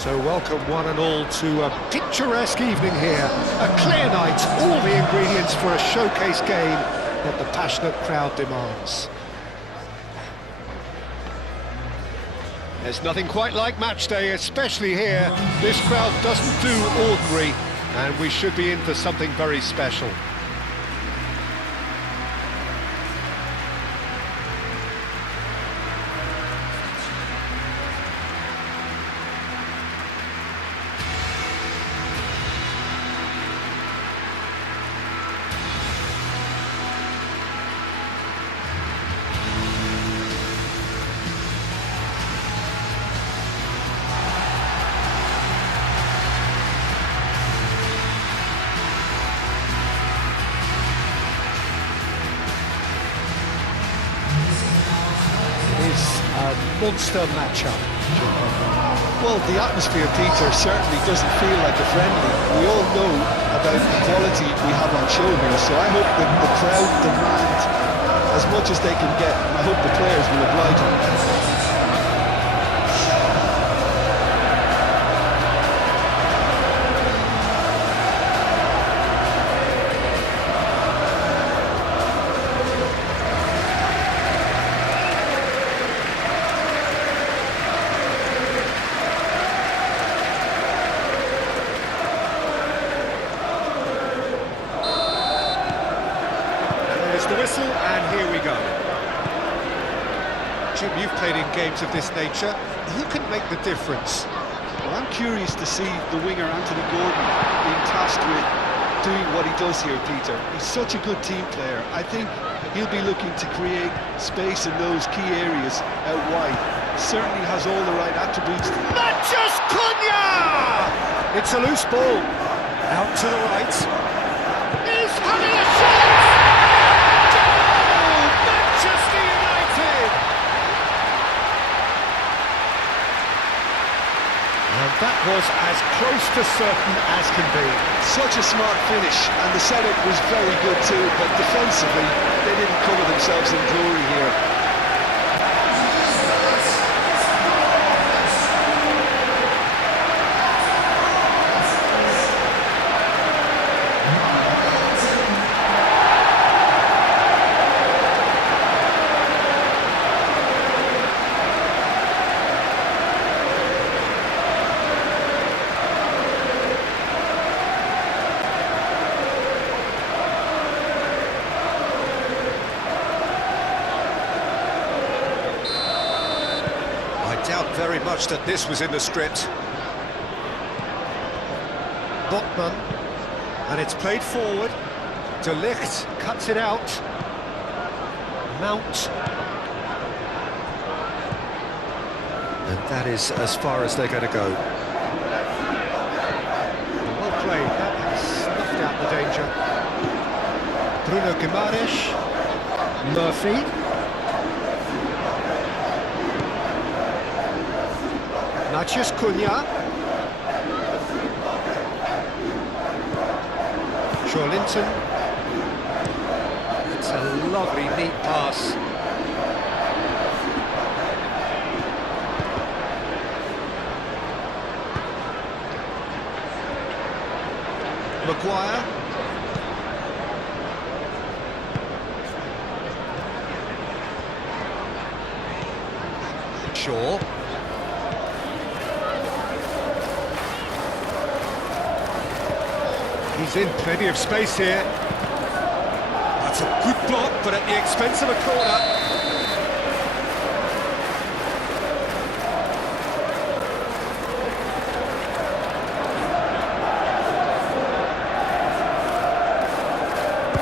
So welcome one and all to a picturesque evening here. A clear night, all the ingredients for a showcase game that the passionate crowd demands. There's nothing quite like match day, especially here. This crowd doesn't do ordinary, and we should be in for something very special. Monster matchup. Well, the atmosphere, Peter, certainly doesn't feel like a friendly. We all know about the quality we have on show here, so I hope that the crowd demand as much as they can get, and I hope the players will oblige them. The whistle, and here we go. Jim, you've played in games of this nature. Who can make the difference? Well, I'm curious to see the winger Anthony Gordon being tasked with doing what he does here, Peter. He's such a good team player. I think he'll be looking to create space in those key areas out wide. Certainly has all the right attributes. Matches Cunha! It's a loose ball. Out to the right. He's having a shot! And that was as close to certain as can be. Such a smart finish, and the setup was very good too, but defensively, they didn't cover themselves in glory here. Doubt very much that this was in the script. Botman, and it's played forward. De Ligt cuts it out. Mount. And that is as far as they're going to go. Well played, that has snuffed out the danger. Bruno Guimaraes. Murphy. Matches Cunha. Linton. It's a lovely, neat pass. Maguire. Shaw. He's in plenty of space here. That's a good block, but at the expense of a corner.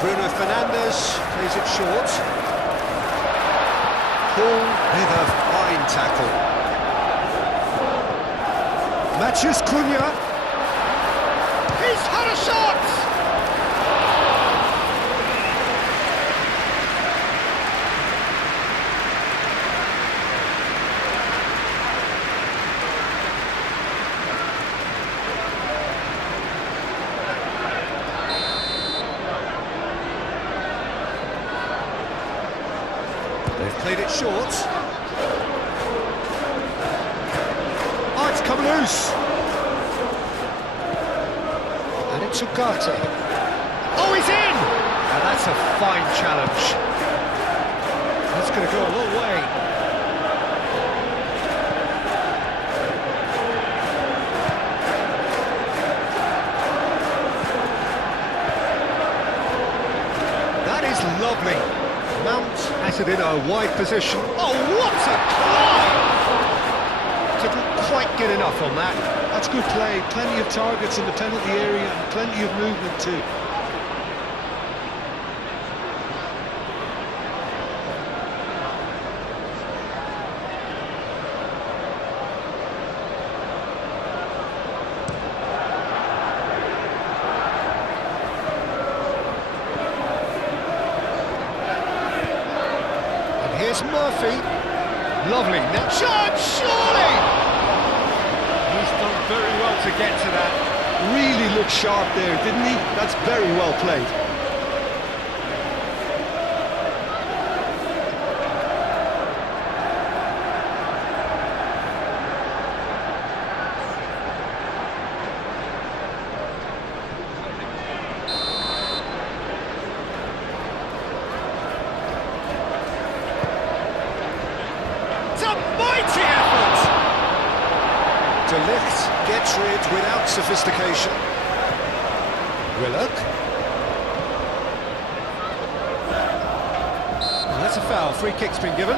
Bruno Fernandes plays it short. Paul with a fine tackle. Matches Cunha. He's had a shot! They've played it short. Oh, it's come loose! Tsukate. Oh, he's in! Now that's a fine challenge. That's going to go a long way. That is lovely. Mount has it in a wide position. Oh, what a climb! Didn't quite get enough on that. That's good play. Plenty of targets in the penalty area and plenty of movement too. Here's Murphy. Lovely. Now, surely! He's done very well to get to that. Really looked sharp there, didn't he? That's very well played. De Ligt gets rid without sophistication. Willock. Well, that's a foul. Free kick's been given.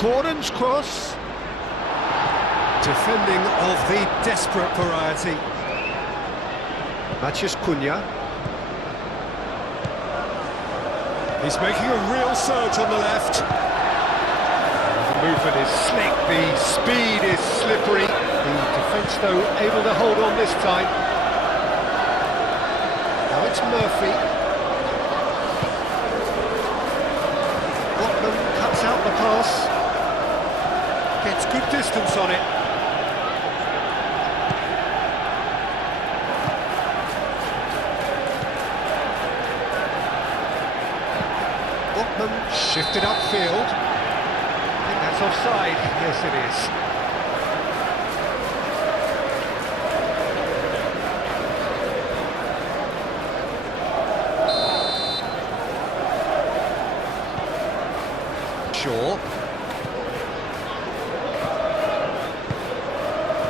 Gordon's cross. Defending of the desperate variety. Matheus Cunha. He's making a real surge on the left. The movement is slick, the speed is slippery. The defence, though, able to hold on this time. Now it's Murphy. Cuts out the pass, gets good distance on it. Botman shifted upfield. I think that's offside. Yes, it is. Shaw.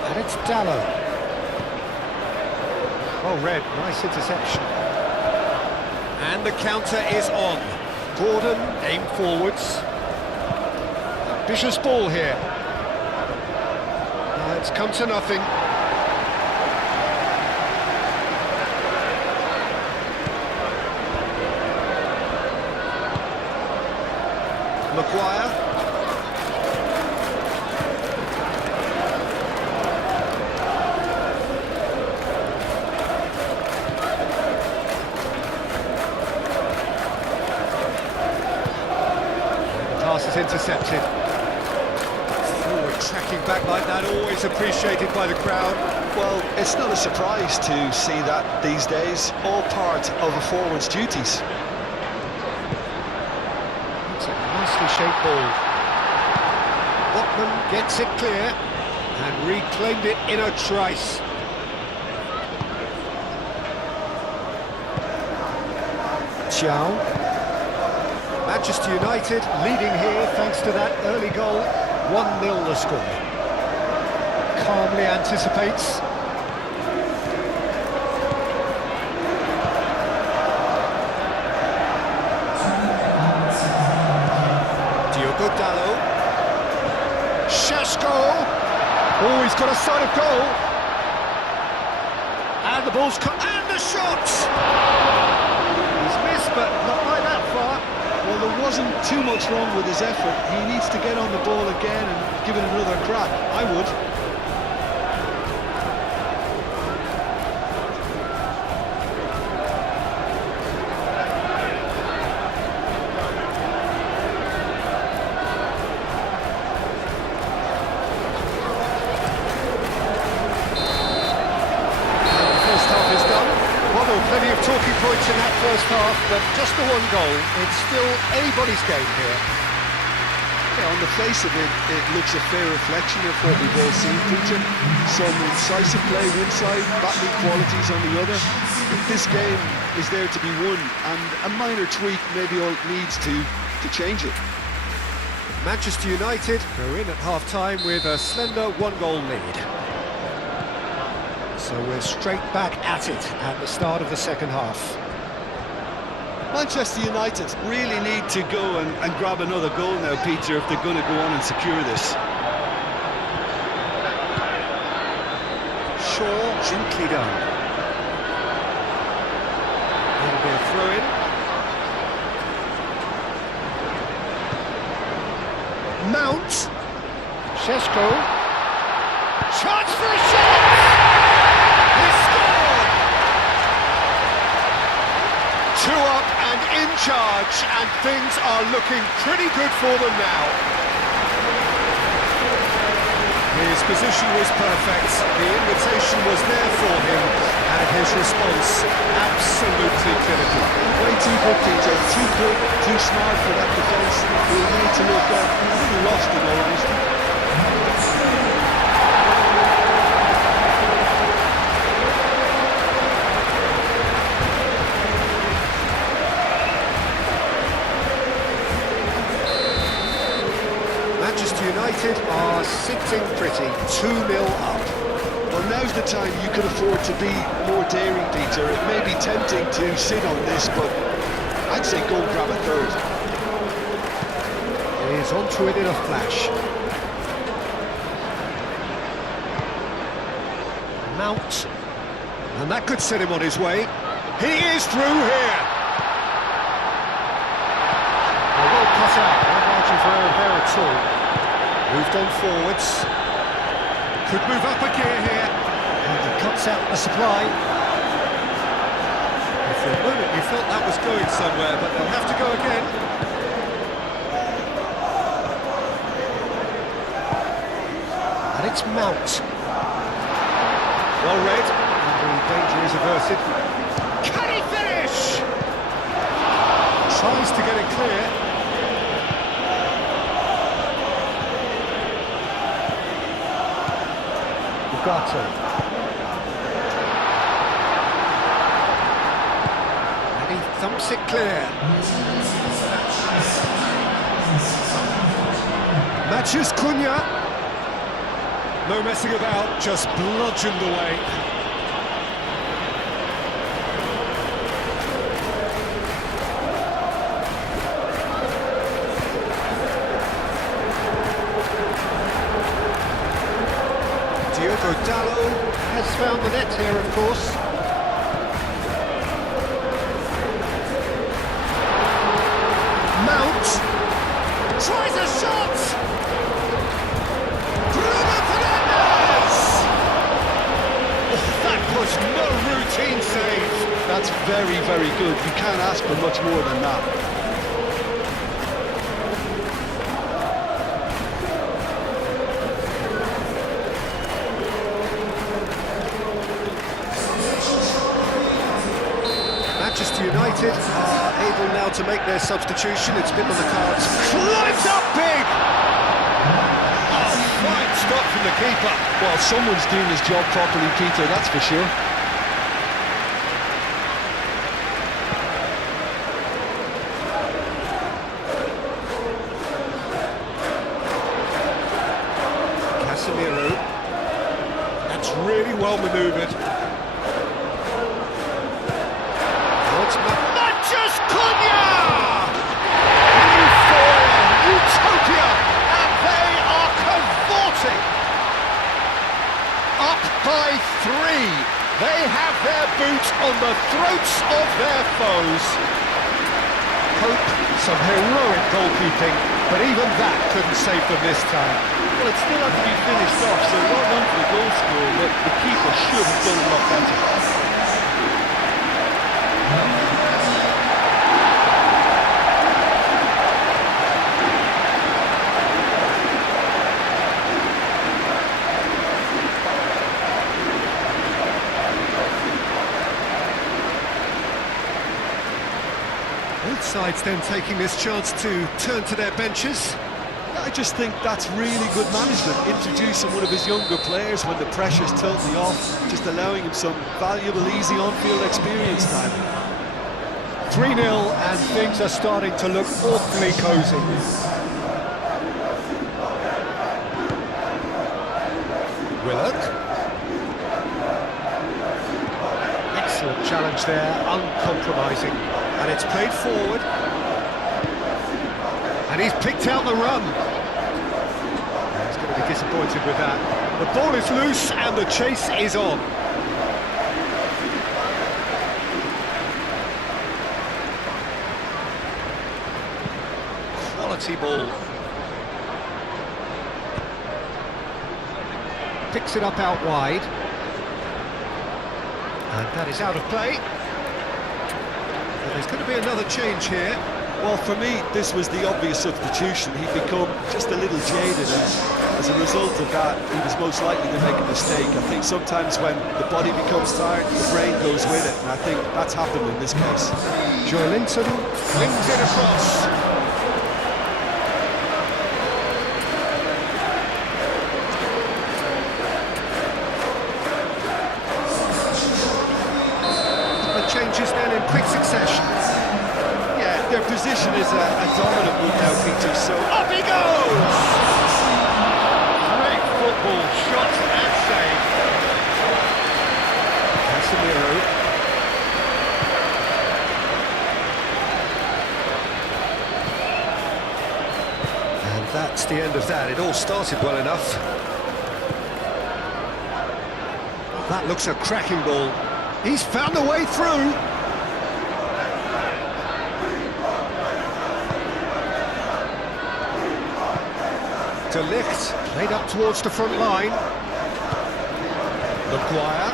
And it's Dallow. Well read, nice interception. And the counter is on. Gordon, aim forwards. Ambitious ball here. It's come to nothing. Maguire. The pass is intercepted. Forward tracking back like that, always appreciated by the crowd. Well, it's not a surprise to see that these days, all part of a forward's duties. Nicely shaped ball. Botman gets it clear and reclaimed it in a trice. Howe. Manchester United leading here thanks to that early goal. 1-0 the score. Calmly anticipates. Dallow. Shashko. Oh, he's got a sight of goal. And the ball's cut. And the shot! He's missed, but not by that far. Well, there wasn't too much wrong with his effort. He needs to get on the ball again and give it another crack. I would. first half, but just the one goal. It's still anybody's game here. Yeah, on the face of it, it looks a fair reflection of what we've all seen, Peter. Some incisive play one side, battling qualities on the other. This game is there to be won, and a minor tweak maybe all it needs to change it. Manchester United go in at half-time with a slender one-goal lead. So we're straight back at it at the start of the second half. Manchester United really need to go and grab another goal now, Peter, if they're going to go on and secure this. Shaw, gently done. It'll be a throw-in. Mount. Šeško. Chance for a shot! He scored! 2 up and in charge, and things are looking pretty good for them now. His position was perfect, the invitation was there for him, and his response absolutely clinical. Way too good, Peter, too quick, too smart for that defence. We'll need to look a little lost in all honesty. Manchester United are sitting pretty, 2-0 up. Well, now's the time you can afford to be more daring, Peter. It may be tempting to sit on this, but I'd say go and grab a third. He's onto it in a flash. Mount. And that could set him on his way. He is through here. Well cut out, no margin for error there at all. Moved on forwards. Could move up a gear here. And he cuts out the supply. And for a moment you felt that was going somewhere, but they'll have to go again. And it's Mount. Well read. And the danger is averted. Can he finish? Tries to get it clear. Ugarte. And he thumps it clear. Matches Cunha. No messing about, just bludgeoned away. Diogo Dalot has found the net here, of course. Mount tries a shot! Bruno! That was no routine save! That's very, very good. You can't ask for much more than that. Manchester United are able now to make their substitution. It's been on the cards. Climbs up big! Oh, fine stop from the keeper. Well, someone's doing his job properly, Peter, that's for sure. Casemiro. That's really well manoeuvred. Matches Cunha! Euphoria, utopia, and they are cavorting. Up by 3. They have their boot on the throats of their foes. Hope, some heroic goalkeeping, but even that couldn't save them this time. Well, it still had to be finished off, so well done for the goal scorer, but the keeper should have done a lot better. Both sides then taking this chance to turn to their benches. I just think that's really good management, introducing one of his younger players when the pressure's totally off, just allowing him some valuable, easy on-field experience time. 3-0 and things are starting to look awfully cosy. Willock. Excellent challenge there, uncompromising. And it's played forward. And he's picked out the run. He's going to be disappointed with that. The ball is loose and the chase is on. Quality ball. Picks it up out wide. And that is out of play. And there's going to be another change here. Well, for me, this was the obvious substitution. He'd become just a little jaded, and as a result of that, he was most likely to make a mistake. I think sometimes when the body becomes tired, the brain goes with it, and I think that's happened in this case. Joelinton flings it across. Changes then in quick succession. Yeah, their position is a dominant one now, Peter, so up he goes! Great football, shot and save. Casemiro. And that's the end of that. It all started well enough. That looks a cracking ball. He's found a way through. De Ligt, played up towards the front line. Maguire.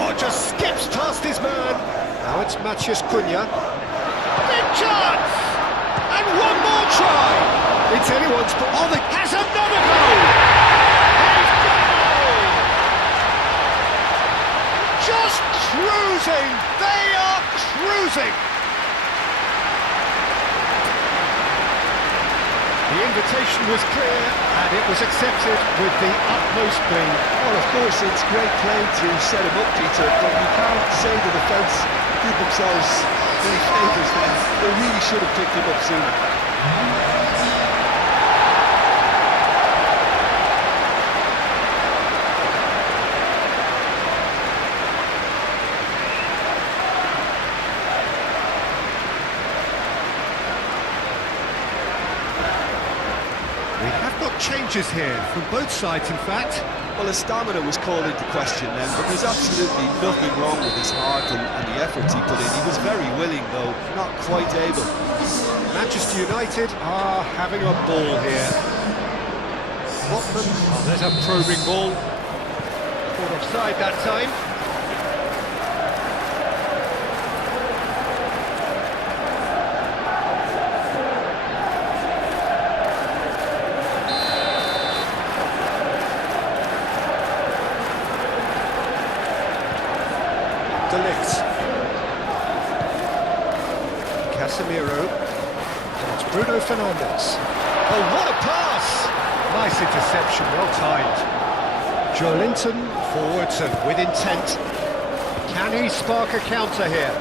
Oh, just skips past his man. Now it's Matheus Cunha. Big chance! And one more try! It's anyone's, but oh, has another goal! Just cruising! They are cruising! The invitation was clear and it was accepted with the utmost glee. Well, of course, it's great play to set him up, Peter, but you can't say the defence did themselves any favours then. They really should have picked him up sooner. Changes here from both sides, in fact. Well, his stamina was called into question then, but there's absolutely nothing wrong with his heart and the efforts he put in. He was very willing, though, not quite able. Manchester United are having a ball here. Botman, oh, there's a probing ball. Caught offside that time. De Ligt. Casemiro. And it's Bruno Fernandes. Oh, what a pass! Nice interception, well timed. Joelinton forwards and with intent. Can he spark a counter here?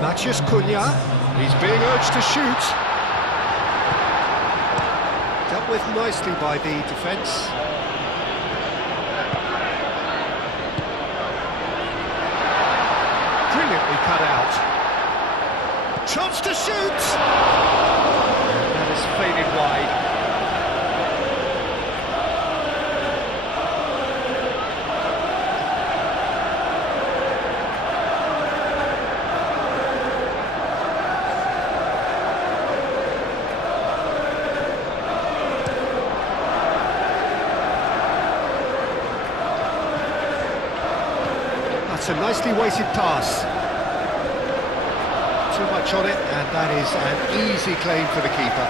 Matheus Cunha. He's being urged to shoot. Dealt with nicely by the defence. Brilliantly cut out. Chance to shoot! And that is faded wide. That's a nicely weighted pass. Too much on it, and that is an easy claim for the keeper.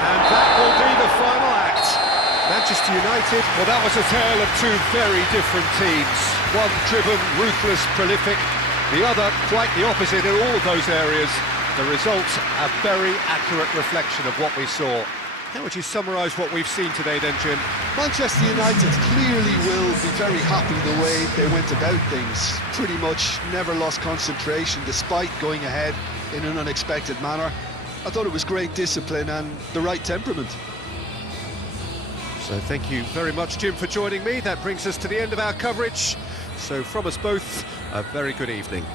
And that will be the final act. Manchester United, well, that was a tale of two very different teams. One driven, ruthless, prolific, the other quite the opposite in all of those areas. The results a very accurate reflection of what we saw. How would you summarise what we've seen today then, Jim? Manchester United clearly will be very happy the way they went about things. Pretty much never lost concentration despite going ahead in an unexpected manner. I thought it was great discipline and the right temperament. So thank you very much, Jim, for joining me. That brings us to the end of our coverage. So from us both, a very good evening.